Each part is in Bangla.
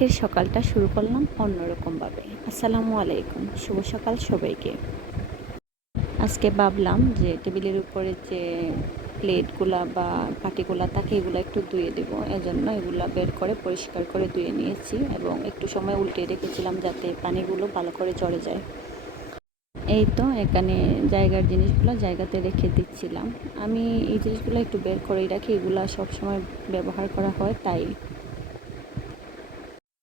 আজকের সকালটা শুরু করলাম অন্যরকমভাবে। আসসালামু আলাইকুম, শুভ সকাল সবাইকে। আজকে ভাবলাম যে টেবিলের উপরে যে প্লেটগুলা বা বাটিগুলা থাকে এগুলো একটু ধুয়ে দেবো, এজন্য এগুলা বের করে পরিষ্কার করে ধুয়ে নিয়েছি এবং একটু সময় উল্টে রেখেছিলাম যাতে পানিগুলো ভালো করে ঝরে যায়। এই তো এখানে জায়গার জিনিসগুলো জায়গাতে রেখে দিচ্ছিলাম। আমি এই জিনিসগুলো একটু বের করেই রাখি, এগুলা সবসময় ব্যবহার করা হয় তাই।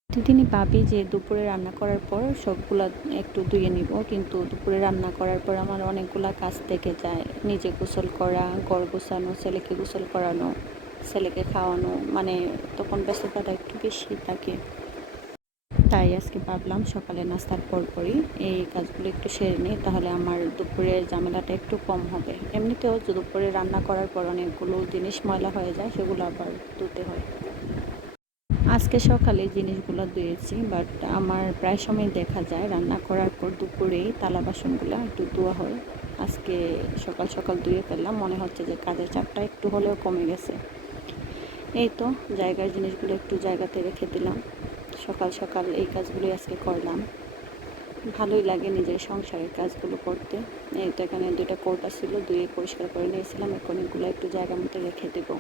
প্রতিদিনই ভাবি যে দুপুরে রান্না করার পর সবগুলা একটু ধুয়ে নিব, কিন্তু দুপুরে রান্না করার পর আমার অনেকগুলা কাজ থেকে যায়। নিজে গোসল করা, ঘর গোছানো, ছেলেকে গোসল করানো, ছেলেকে খাওয়ানো, মানে তখন ব্যস্ততাটা একটু বেশি থাকে। তাই আজকে ভাবলাম সকালে নাস্তার পরপরই এই কাজগুলো একটু সেরে নিই, তাহলে আমার দুপুরের ঝামেলাটা একটু কম হবে। এমনিতেও দুপুরে রান্না করার পর অনেকগুলো জিনিস ময়লা হয়ে যায়, সেগুলো আবার ধুতে হয়। আজকে সকালে জিনিসগুলো ধুয়েছি, বাট আমার প্রায় সময় দেখা যায় রান্না করার পর দুপুরেই থালা বাসনগুলো একটু ধোয়া হয়। আজকে সকাল সকাল ধুয়ে ফেললাম, মনে হচ্ছে যে কাজের চাপটা একটু হলেও কমে গেছে। এই তো জায়গার জিনিসগুলো একটু জায়গাতে রেখে দিলাম। সকাল সকাল এই কাজগুলোই আজকে করলাম। ভালোই লাগে নিজের সংসারের কাজগুলো করতে। এই তো এখানে দুইটা কৌটা ছিল, ধুয়ে পরিষ্কার করে নিয়েছিলাম, এখন এগুলো একটু জায়গা মতো রেখে দেবো।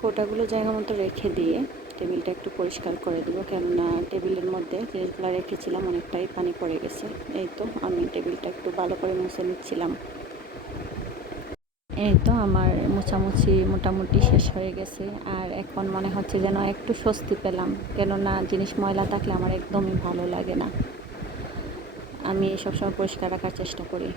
কৌটাগুলো জায়গা মতো রেখে দিয়ে টেবিলটা একটু পরিষ্কার করে দেবো, কেননা টেবিলের মধ্যে জিনিসগুলো রেখেছিলাম অনেকটাই পানি পড়ে গেছে। এই তো আমি টেবিলটা একটু ভালো করে মুছে নিচ্ছিলাম। এই তো আমার মোছামুছি মোটামুটি শেষ হয়ে গেছে, আর এখন মনে হচ্ছে যেন একটু স্বস্তি পেলাম, কেননা জিনিস ময়লা থাকলে আমার একদমই ভালো লাগে না। আমি সবসময় পরিষ্কার রাখার চেষ্টা করি।